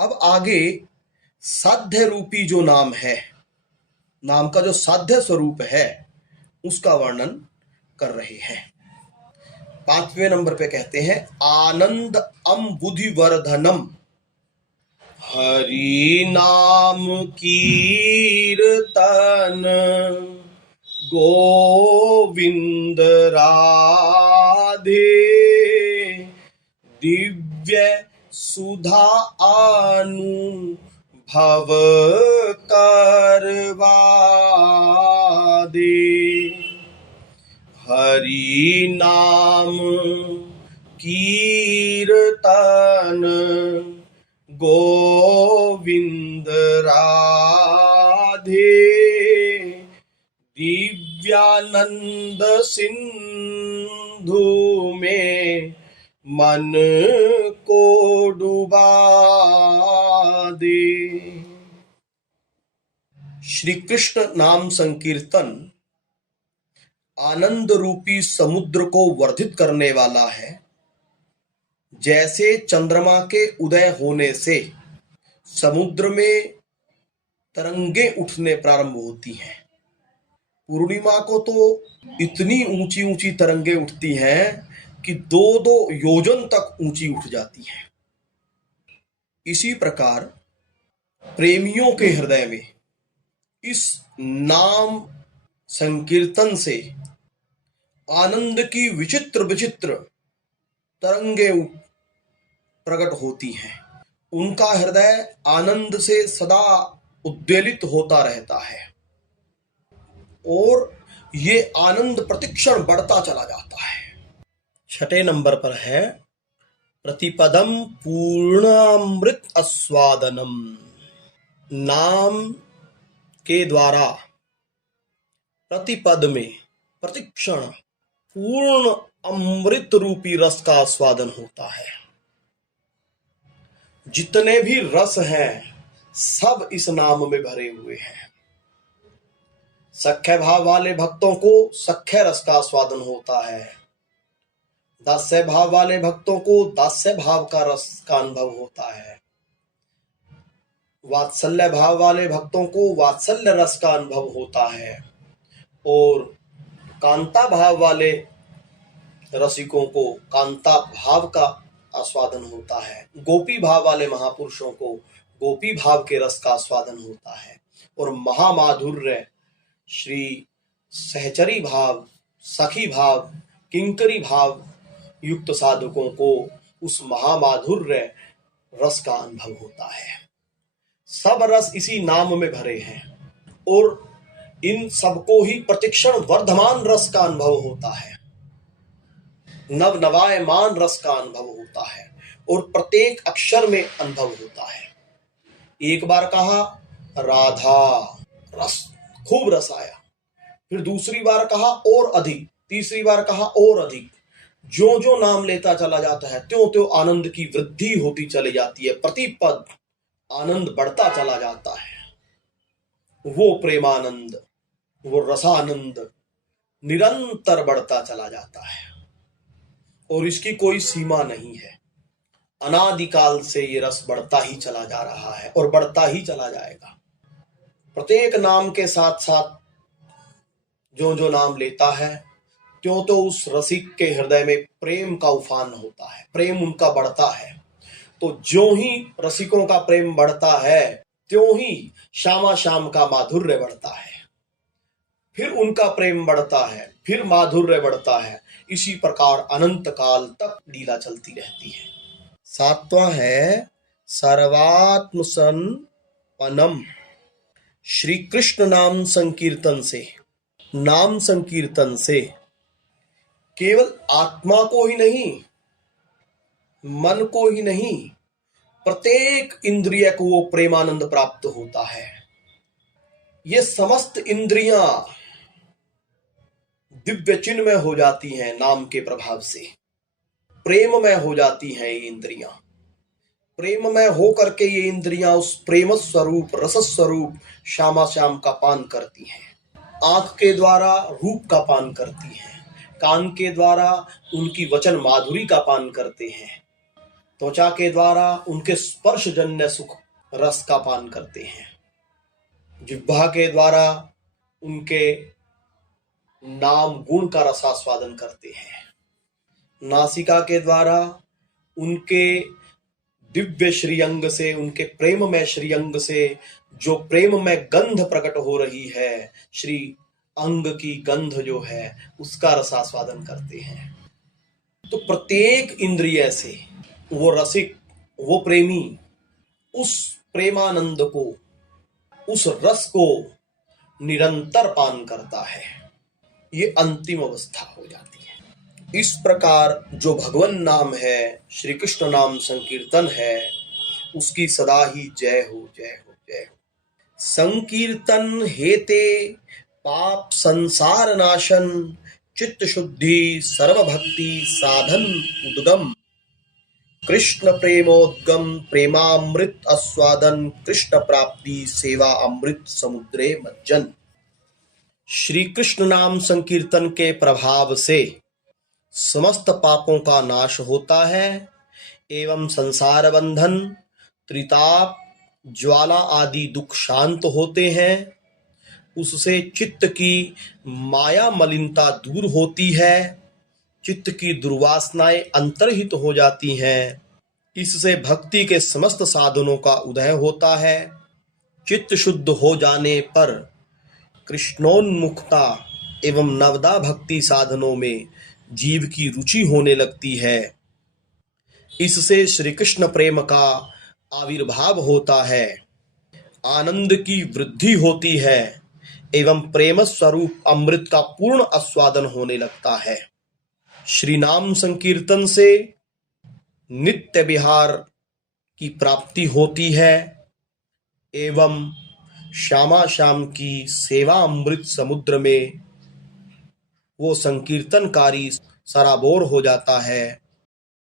अब आगे साध्य रूपी जो नाम है, नाम का जो साध्य स्वरूप है, उसका वर्णन कर रहे हैं। 5वें नंबर पे कहते हैं आनंद अम्बुधिवर्धनम, हरि नाम कीर्तन गोविंद राधे, दिव्य सुधा अनुभव करवा दे। हरि नाम कीर्तन गोविंद राधे, दिव्यानंद सिंधु में मन को डुबा दे। श्री कृष्ण नाम संकीर्तन आनंद रूपी समुद्र को वर्धित करने वाला है। जैसे चंद्रमा के उदय होने से समुद्र में तरंगें उठने प्रारंभ होती हैं, पूर्णिमा को तो इतनी ऊंची ऊंची तरंगें उठती हैं कि 2-2 योजन तक ऊंची उठ जाती हैं। इसी प्रकार प्रेमियों के हृदय में इस नाम संकीर्तन से आनंद की विचित्र विचित्र तरंगें प्रकट होती हैं। उनका हृदय आनंद से सदा उद्वेलित होता रहता है और ये आनंद प्रतिक्षण बढ़ता चला जाता है। 6 नंबर पर है प्रतिपदम पूर्णामृत आस्वादनम, नाम के द्वारा प्रतिपद में प्रतिक्षण पूर्ण अमृत रूपी रस का आस्वादन होता है। जितने भी रस हैं सब इस नाम में भरे हुए हैं। सख्य भाव वाले भक्तों को सख्य रस का आस्वादन होता है, दास्य भाव वाले भक्तों को दास्य भाव का रस का अनुभव होता है, वात्सल्य भाव वाले भक्तों को वात्सल्य रस का अनुभव होता है और कांता भाव वाले रसिकों को कांता भाव का आस्वादन होता है। गोपी भाव वाले महापुरुषों को गोपी भाव के रस का आस्वादन होता है और महामाधुर्य श्री सहचरी भाव, सखी भाव, किंकरी भाव युक्त साधकों को उस महामाधुर्य रस का अनुभव होता है। सब रस इसी नाम में भरे हैं और इन सबको ही प्रतिक्षण वर्धमान रस का अनुभव होता है, नव नवायमान रस का अनुभव होता है और प्रत्येक अक्षर में अनुभव होता है। एक बार कहा राधा रस, खूब रस आया, फिर दूसरी बार कहा और अधिक, तीसरी बार कहा और अधिक। जो जो नाम लेता चला जाता है त्यों त्यों आनंद की वृद्धि होती चली जाती है, प्रतिपद आनंद बढ़ता चला जाता है। वो प्रेमानंद, वो रसानंद निरंतर बढ़ता चला जाता है और इसकी कोई सीमा नहीं है। अनादिकाल से ये रस बढ़ता ही चला जा रहा है और बढ़ता ही चला जाएगा। प्रत्येक नाम के साथ साथ जो जो नाम लेता है त्यों तो उस रसिक के हृदय में प्रेम का उफान होता है, प्रेम उनका बढ़ता है। तो ज्यों ही रसिकों का प्रेम बढ़ता है त्यों ही श्यामा श्याम का माधुर्य बढ़ता है, फिर उनका प्रेम बढ़ता है, फिर माधुर्य बढ़ता है। इसी प्रकार अनंत काल तक लीला चलती रहती है। 7वां है सर्वात्मसंपन्नम, श्री कृष्ण नाम संकीर्तन से, नाम संकीर्तन से केवल आत्मा को ही नहीं, मन को ही नहीं, प्रत्येक इंद्रिय को वो प्रेमानंद प्राप्त होता है। ये समस्त इंद्रियां दिव्य चिन्मय हो जाती हैं नाम के प्रभाव से, प्रेममय हो जाती हैं। ये इंद्रियां प्रेममय हो करके ये इंद्रियां उस प्रेम स्वरूप रस स्वरूप श्यामा श्याम का पान करती हैं। आंख के द्वारा रूप का पान करती हैं, कान के द्वारा उनकी वचन माधुरी का पान करते हैं, त्वचा के द्वारा उनके स्पर्शजन्य सुख रस का पान करते हैं। जिह्वा के द्वारा उनके नाम गुण का रसास्वादन करते हैं। नासिका के द्वारा उनके दिव्य श्रीअंग से, उनके प्रेम में श्रीअंग से जो प्रेम में गंध प्रकट हो रही है, श्री अंग की गंध जो है, उसका रसास्वादन करते हैं। तो प्रत्येक इंद्रिय से वो रसिक, वो प्रेमी उस प्रेमानंद को, उस रस को निरंतर पान करता है। ये अंतिम अवस्था हो जाती है। इस प्रकार जो भगवन नाम है, श्री कृष्ण नाम संकीर्तन है, उसकी सदा ही जय हो, जय हो, जय हो। संकीर्तन हेते पाप संसार नाशन, चित्त शुद्धि सर्वभक्ति साधन उद्गम, कृष्ण प्रेमोद्गम प्रेमामृत आस्वादन, कृष्ण प्राप्ति सेवा अमृत समुद्रे मज्जन। श्री कृष्ण नाम संकीर्तन के प्रभाव से समस्त पापों का नाश होता है एवं संसार बंधन, त्रिताप, ज्वाला आदि दुख शांत होते हैं। उससे चित्त की माया मलिनता दूर होती है, चित्त की दुर्वासनाएं अंतर्हित हो जाती हैं। इससे भक्ति के समस्त साधनों का उदय होता है। चित्त शुद्ध हो जाने पर कृष्णोन्मुखता एवं नवदा भक्ति साधनों में जीव की रुचि होने लगती है। इससे श्री कृष्ण प्रेम का आविर्भाव होता है, आनंद की वृद्धि होती है एवं प्रेम स्वरूप अमृत का पूर्ण आस्वादन होने लगता है। श्री नाम संकीर्तन से नित्य विहार की प्राप्ति होती है एवं श्यामा श्याम की सेवा अमृत समुद्र में वो संकीर्तनकारी सराबोर हो जाता है।